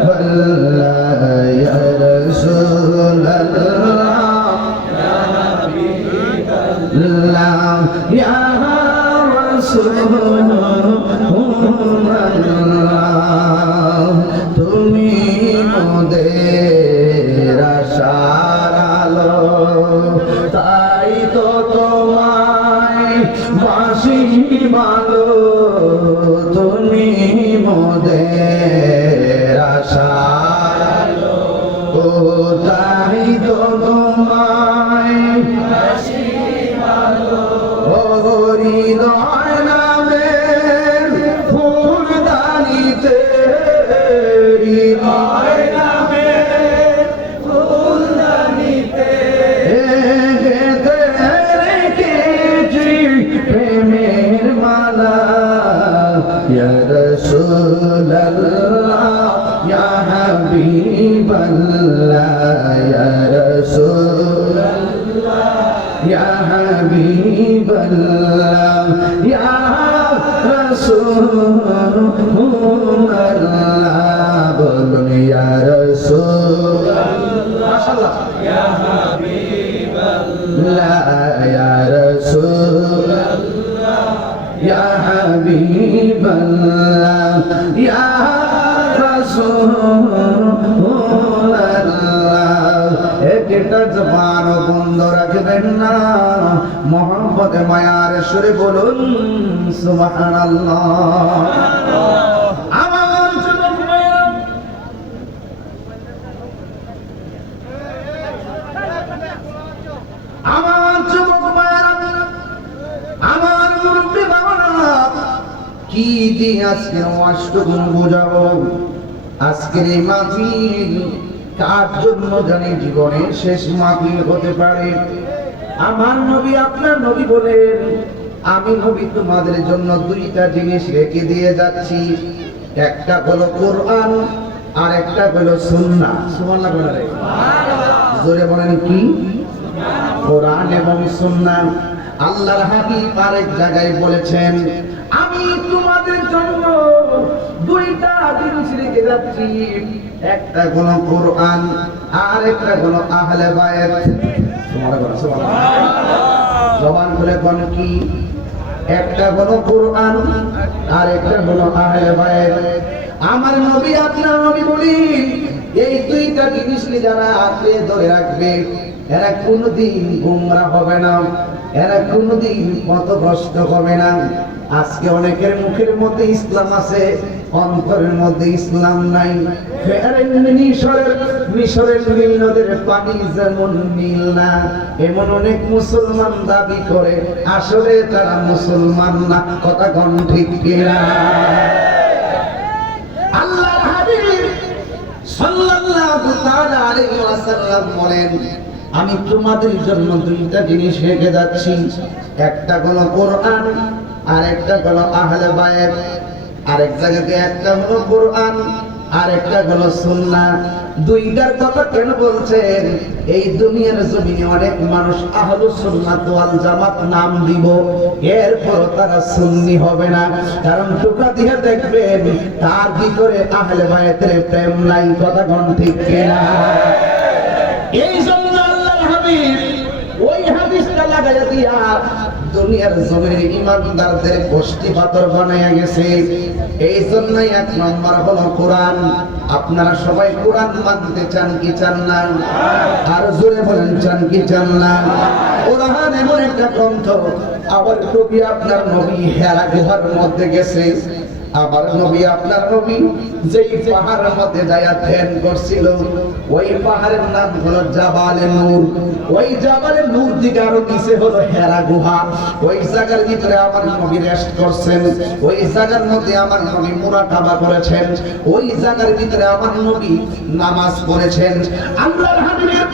Allah, Ya Rasulullah. يا رسول الله يا حبيب الله يا رسول الله يا حبيب الله يا رسول الله بولن يا رسول ما شاء الله يا حبيب الله يا رسول الله حبيب الله يا رسول الله একটা জবানও বন্ধ রাখবেন না মোহাম্মদে মায়ার সুরে বলুন সুবহানাল্লাহ কি দিয়ে আজকে অষ্টগুণ বোঝাবো আজকের এই মাহফিল কার জন্য জানি জীবনের শেষ মাহফিল হতে পারে। আমার নবী আপনার নবী বলেন আমি নবী তোমাদের জন্য দুইটা জিনিস রেখে দিয়ে যাচ্ছি। একটা হলো কোরআন আর একটা হলো সুন্নাহ। সুবহানাল্লাহ বলে রে। জোরে বলেন কি? কোরআন এবং সুন্নাহ। আল্লাহর হাবিব আরেক জায়গায় বলেছেন আমি জন্য আমার নবী, আপনার নবী বলি, এই দুইটা জিনিস যারা আঁকড়ে ধরে রাখবে, এরা কোনোদিন গুমরা হবে না, এরা কোনোদিন পথভ্রষ্ট হবে না। আজকে অনেকের মুখের মধ্যে ইসলাম আছে অন্তরের মধ্যে ইসলাম নাই। মিশরের নীল নদের পানি যেমন নীল না, এমন অনেক মুসলমান দাবি করে। আসলে তারা মুসলমান না, কথা গণ ঠিক কিনা? আল্লাহর হাবিব সাল্লাল্লাহু বলেন, আমি তোমাদের জন্য দুইটা জিনিস রেখে যাচ্ছি। একটা হলো কোরআন আর একটা হলো আহলে বায়াত আরেক জায়গাতে একটা হলো কোরআন আর একটা হলো সুন্নাহ দুইটার কথা কেন বলছেন? এই দুনিয়ার জমিনে অনেক মানুষ আহলু সুন্নাত ওয়াল জামাত নাম দিব এরপর তারা সুন্নি হবে না। কারণ টোকা দিয়ে দেখবেন, তার ভিতরে আহলে বায়াতের প্রেম নাই, কথা গণ ঠিক কিনা? এই জন্য আল্লাহর হাবিব ওই হাদিসটা লাগাইয়া দিয়া দুনিয়ার জমির ইমানদারদের গোষ্ঠী পাথর বানাইয়া গেছে। এই জন্যই এক নম্বর হলো কোরআন। আপনারা সবাই কোরআন মানতে চান কি চান না? আর জোরে বলেন, চান কি চান না? কোরআন এমন একটা গ্রন্থ, আবার কবি আপনার নবী হেরা গুহার মধ্যে গেছে। আমার নবী, আপনার নবী, যেই পাহাড়ের মধ্যে যায়া ধ্যান করছিল, ওই পাহাড়ের নাম হলো জাবালে নূর। ওই জাবালে নূর দিকে আরও নিচে হলো হেরা গুহা। ওই জায়গার ভিতরে আমার নবী রেস্ট করছেন। ওই জায়গার মধ্যে আমার নবী মুরাকাবা করেছেন। ওই জায়গার ভিতরে আমার নবী নামাজ পড়েছেন। আল্লাহর হাবিবের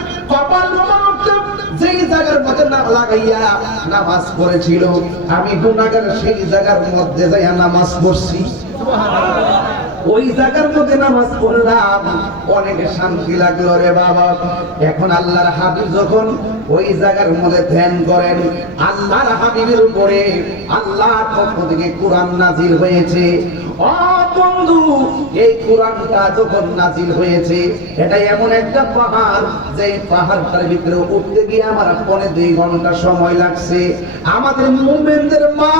জায়গার মধ্যে নাম লাগাইয়া নামাজ পড়েছিল। আমি গুনাগার সেই জায়গার মধ্যে যাইয়া নামাজ পড়ছি। ওই জায়গার মধ্যে নামাজ পড়লাম। অনেক শান্তি লাগল রে বাবা। এখন আল্লাহর হাবিব যখন ওই জায়গার মধ্যে ধ্যান করেন, আল্লাহর হাবিবের উপরে আল্লাহর পক্ষ থেকে কোরআন নাজির হয়েছে। বন্ধু, এই কোরআনটা যখন নাজিল হয়েছে, এটা এমন একটা পাহাড় যে পাহাড়টার ভিতরে উঠতে গিয়ে আমার পনে দুই ঘণ্টা সময় লাগছে। আমাদের মুমিনদের মা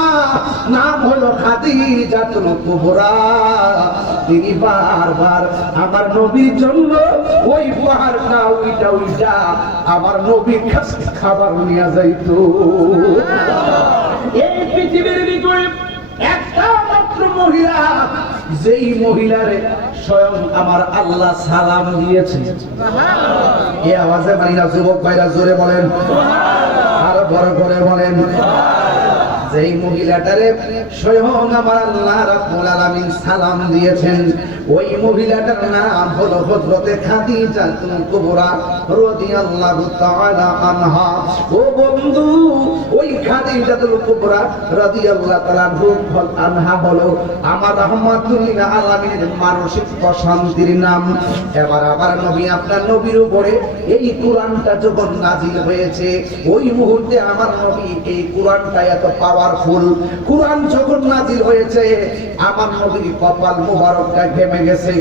নাম হলো খাদিজাতুল কুবরা। তিনি বারবার আমার নবীর জন্য ওই পাহাড়টা, ওইটা ওইটা আমার নবীর কাছে খাবার নিয়ে যাইতো। এই পৃথিবীর ভিতরে একটা মাত্র মহিলা যেই মহিলারে স্বয়ং আমার আল্লাহ সালাম দিয়েছে এ আওয়াজে মানিনা যুবক ভাইরা জোরে বলেন আর বড় করে বলেন যেই মহিলাটারে স্বয়ং আমার আল্লাহ রাব্বুল আলামিন সালাম দিয়েছেন ওই মহিলাটার নাম হলো হযরতে খাদিজা কুবরা রাদিয়াল্লাহু তাআলা আনহা। ও বন্ধু, ওই খাদিজাতুল কুবরা রাদিয়াল্লাহু তাআলা আনহা হলো আমার রহমাতুল্লিল আলামিনের মানসিক প্রশান্তির নাম। এবার আবার নবী আপনার নবীর উপরে এই কোরআনটা যখন নাজিল হয়েছে, ওই মুহূর্তে আমার নবী এই কোরআনটা এত পাওয়ারফুল কোরআন যখন নাজিল হয়েছে, আমার নবীর কপাল মুবারকটা ঘেমে গেছে।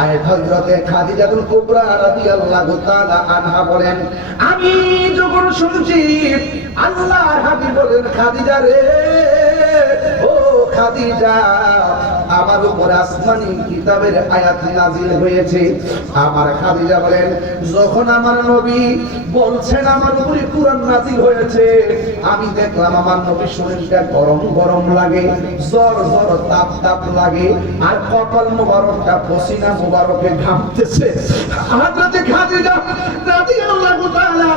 আয় হযরতে খাদিজাতুল কুবরা রাদিয়াল্লাহু তাআলা আনহা বলেন, আমি যখন শুনছি আল্লাহর হাবিব বলেন, খাদিজা রে, ও খাদিজা আমার উপর আসমানি কিতাবের আয়াত নাজিল হয়েছে। আমার খাদিজা বলেন, যখন আমার নবী বলছেন আমার উপরে কোরআন নাজিল হয়েছে, আমি দেখলাম আমার নবী শরীরটা গরম গরম লাগে, জ্বর জ্বর তাপ তাপ লাগে, আর কপাল মুবারকটা পসিনা মুবারকে ঘামতেছে। হযরতে খাদিজা রাদিয়াল্লাহু তাআলা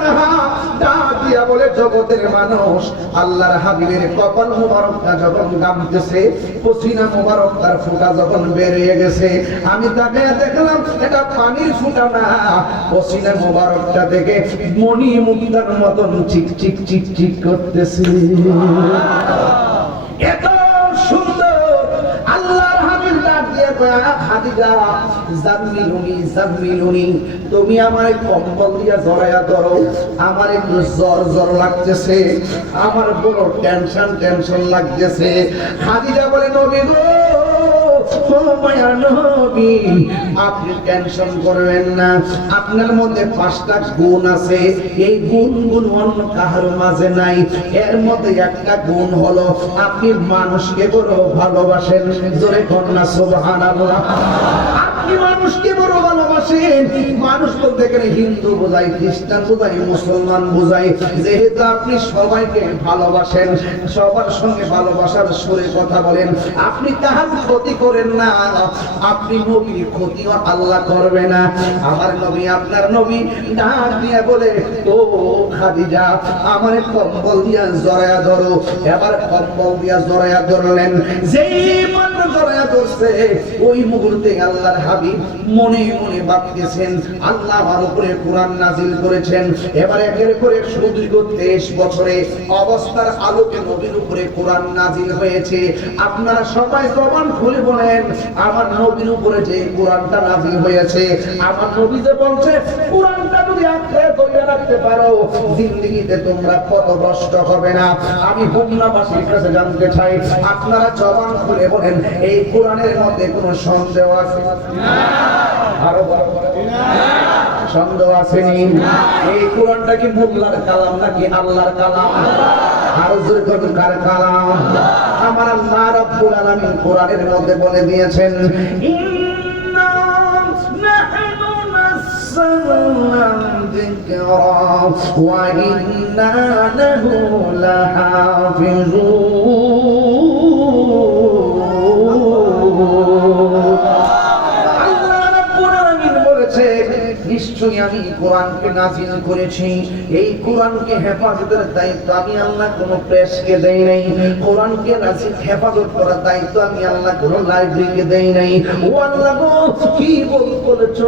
ডাক দিয়া বলে, জগতের মানুষ আল্লাহর হাবিবের কপাল মুবারকটা যখন ঘামতেছে, পসিনা মুবারক তার ফুটা যখন বেরিয়ে গেছে আমি তাকে দেখলাম এটা পানির ফুটা না। পসিনা মুবারকটা থেকে মণি মুক্তার মতন চিক চিক চিক চিক করতেছে। এত সুন্দর আল্লাহর হাবিব ডাক দিয়ে কয়, "আ খাদিজা জাম্মিলুনি জাম্মিলুনি তুমি আমার কম্বল আমার বড় টেনশন টেনশন লাগতেছে। খাদিজা বলে নবী গো আপনার মধ্যে পাঁচটা গুণ আছে। এই গুণগুলো অন্য কাহার মাঝে নাই। এর মধ্যে একটা গুণ হলো, আপনি মানুষকে বড় ভালোবাসেন। জোরে কন্যা সোহান আপনি মানুষকে বড় ভালোবাসেন মানুষ বলতে গেলে হিন্দু বোঝাই খ্রিস্টান বোঝাই মুসলমান বোঝাই যেহেতু আপনি সবাইকে ভালোবাসেন, সবার সঙ্গে ভালোবাসার সুরে কথা বলেন, আপনি কাহার ক্ষতি করেন না। আপনি নবীর ক্ষতিও আল্লাহ করবে না। আমার নবী, আপনার নবী ডাক দিয়ে বলে, ও খাদিজা, আমার কম্বল দিয়া জড়ায়া ধরো। এবার কম্বল দিয়া জড়ায়া ধরলেন। যেই নবীর উপরে আপনারা সবাই জবান খুলে বলেন, আমার নবীর উপরে যে কোরআনটা নাজিল হয়েছে, আমার নবী যে বলছে, কোরআনটা যদি রাখতে পারো, জিন্দগিতে তোমরা কত কষ্ট হবে না? আমি হুমনাবাসীর কাছে জানতে চাই, আপনারা জবান খুলে বলেন এই কোরআনের মধ্যে কোনো সন্দেহ আছে? আরও সন্দেহ আসেনি এই কোরআনটা কি মোল্লার কালাম নাকি আল্লাহর কালাম? আরও কালাম? আমার আল্লাহ রাব্বুল আলামিন কোরআনের মধ্যে বলে দিয়েছেন, ইন্না নাহনু নাযালনা নিশ্চয়ই আমি কোরআনকে নাজিল করেছি। এই কোরআনকে হেফাজতের দায়িত্ব আমি আল্লাহ কোন প্রেসকে দেই নাই। কোরআনকে নাজিল হেফাজত করার দায়িত্ব আমি আল্লাহ কোন লাইব্রেরিকে দেই নাই। ও আল্লাহ গো, কি বল বলেছ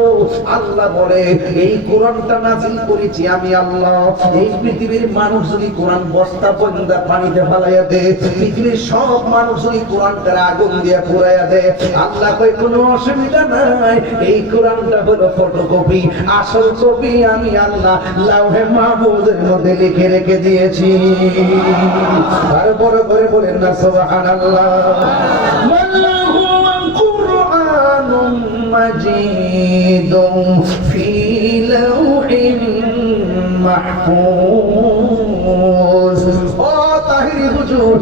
আল্লাহ বলে, এই কোরআনটা নাজিল করেছি আমি আল্লাহ। এই পৃথিবীর মানুষ যদি কোরআন বস্তা পর্যন্ত পানিতে ফালাইয়া দে, পৃথিবীর সব মানুষ যদি কোরআনটার আগুন দিয়ে পুরাইয়া দে, আল্লাহ কই কোনো অসুবিধা নাই। এই কোরআনটা হলো ফটোকপি। আসল কবি আমি আল্লাহ লাউহে মাহফুজের মধ্যে লিখে রেখে দিয়েছি। আর বড় করে বলেন না, সুবহানাল্লাহ। ওয়াল্লাহু কুরআনুম মাজিদুম ফি লাউহিন মাহফুজ। ও তাহিরি হুজুর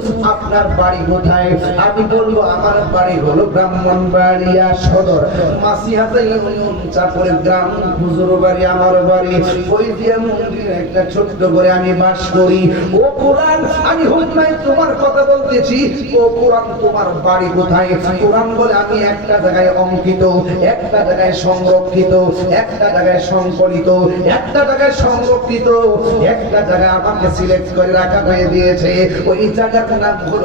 আপনার বাড়ি কোথায়? আমি বলব, আমার বাড়ি হলো ব্রাহ্মণবাড়িয়া সদর। মাসিহাতাই ইউনিয়ন চাপড়ের গ্রাম, হুজুর বাড়ি আমার বাড়ি। ফৈজিয়া মন্দিরে একটা ছোট্ট করে আমি বাস করি। ও কোরআন, আমি হুকমাই তোমার কথা বলতেছি। ও কোরআন, তোমার বাড়ি কোথায়? কোরআন বলে আমি একটা জায়গায় অঙ্কিত, একটা জায়গায় সংরক্ষিত, একটা জায়গায় সংকলিত, একটা জায়গায় সংরক্ষিত। একটা জায়গায় আমাকে সিলেক্ট করে রাখা হয়ে দিয়েছে ওই জায়গার নাম হলো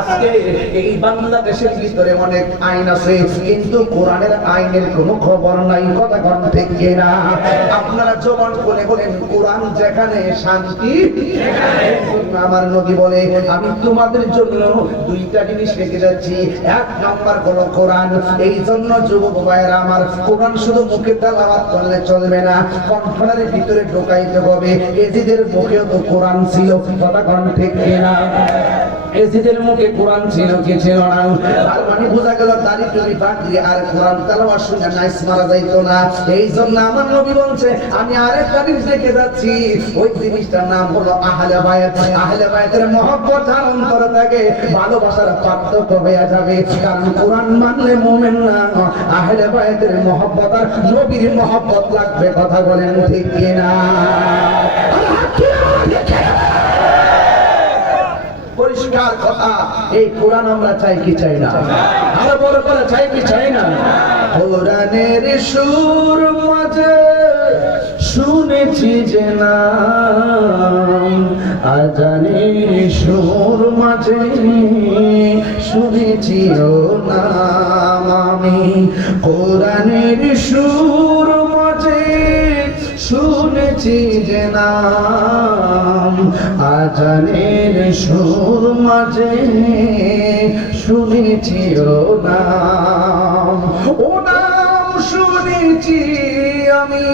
আজকে এই বাংলাদেশের ভিতরে অনেক আইন আছে, কিন্তু কোরআনের আইনের কোনো খবর নাই, কথা ঠিক কিনা? আপনারা জবান বলে বলেন, কোরআন যেখানে শান্তি আমার বলে, আমি তোমাদের জন্য দুইটা জিনিস রেখে যাচ্ছি। এক নম্বর হলো কোরআন। এই জন্য যুবক ভাইয়েরা আমার, কোরআন শুধু মুখে তেলাওয়াত করলে চলবে না, কণ্ঠনারের ভিতরে ঢোকাইতে হবে। এজিদের মুখেও তো কোরআন ছিল, কথা কোন ঠিক কিনা? এজিদের মুখে কোরআন ছিল কি ছিল না? তার মানে বোঝা গেল দাড়ি টুরি পাকড়ি আর কোরআন তেলাওয়াত শুনে নাইস মারা যাইতো না। এই জন্য আমার নবী বলছে আমি আরেকটা জিনিস রেখে যাচ্ছি। ওই জিনিসটার নাম হলো আহলে বায়াত আহলে বায়াতের মহব্বত আর অন্তর থেকে ভালোবাসার পার্থক্য হয়ে যাবে। কারণ কোরআন মানলে মুমিন না। আহলে বায়াতের মহব্বত আর নবীর মহব্বত লাগবে কথা বলেন ঠিক কিনা? পরিষ্কার কথা। এই কোরআন আমরা চাই কি চাই না? আমরা বড় করে চাই কি চাই না? কোরআনের সুর মাঝে শুনেছি যে নাম, আজানের সুর মাঝে শুনেছি ও নাম আমি। কোরআনের সুর মাঝে শুনেছি যে নাম আজানের সুর মাঝে শুনেছি ও নাম। ও নাম শুনেছি আমি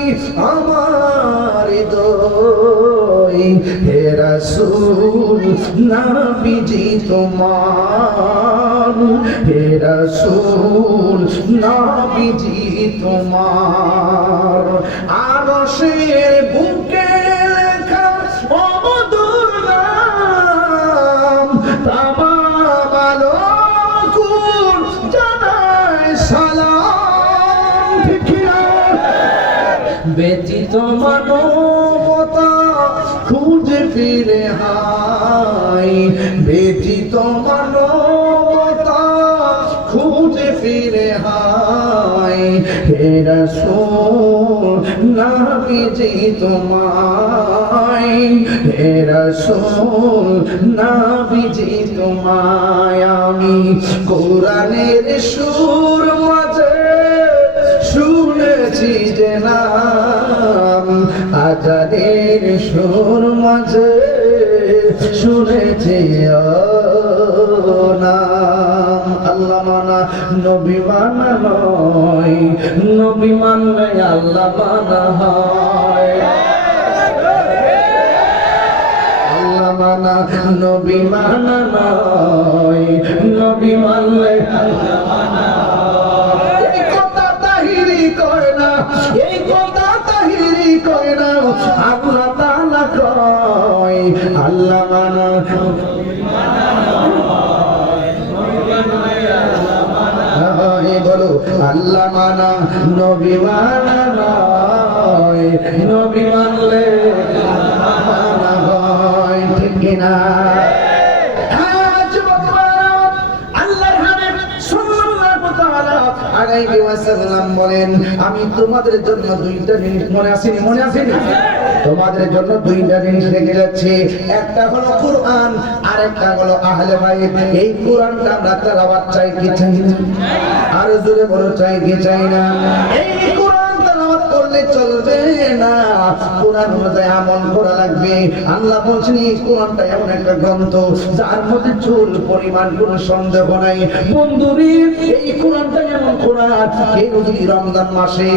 আমার দই হে রাসূল, নাবিজি তোমার। হে রাসূল, নাবিজি তোমার। আরশের বুকে মানবতা খুঁজে ফিরে হাই। ব্যতীত মানবতা খুঁজে ফিরে হাই। হে রাসূল নাবিজি তোমায়। হেরা হে রাসূল নাবিজি তোমায়। আমি কোরআনের সুর মাঝে শুনেছি যে নাম আজাদের সুর মাঝে শুনেছি নাম। আল্লাহ মানা, নবী মানা নয়, নবী মানলে আল্লাহ মানা হয়। আল্লাহ মানা, নবী মানা নয়, নবী মানলে আল্লাহ মানা কথা তাহিরি করে না আল্লাহ তাআলা কয়, আল্লাহ মানা। বলো, আল্লাহ মানা, নবী মানা নয়, নবী মানলে আল্লাহ মানা হয়, ঠিক কিনা? আলাইহি ওয়াসাল্লাম বলেন, আমি তোমাদের জন্য দুইটা জিনিস মনে আসেনি মনে আসেনি? তোমাদের জন্য দুইটা জিনিস রেখে যাচ্ছি। একটা হলো কোরআন আর একটা হলো আহলে বাইত। এই কোরআনটা আমরা তেলাওয়াত চাই কি চাই আর জোরে বড় চাই কি চাই না? এই করলে চলবে না। কোরআন অনুযায়ী আমল করা লাগবে। আল্লাহ বলছেন, এই কোরআনটা এমন একটা গ্রন্থ, যার মধ্যে চুল, পরিমাণ কোনো সন্দেহ নাই। বন্ধুরে, এই কোরআনটা এমন কোরআন কেউ রমজান মাসে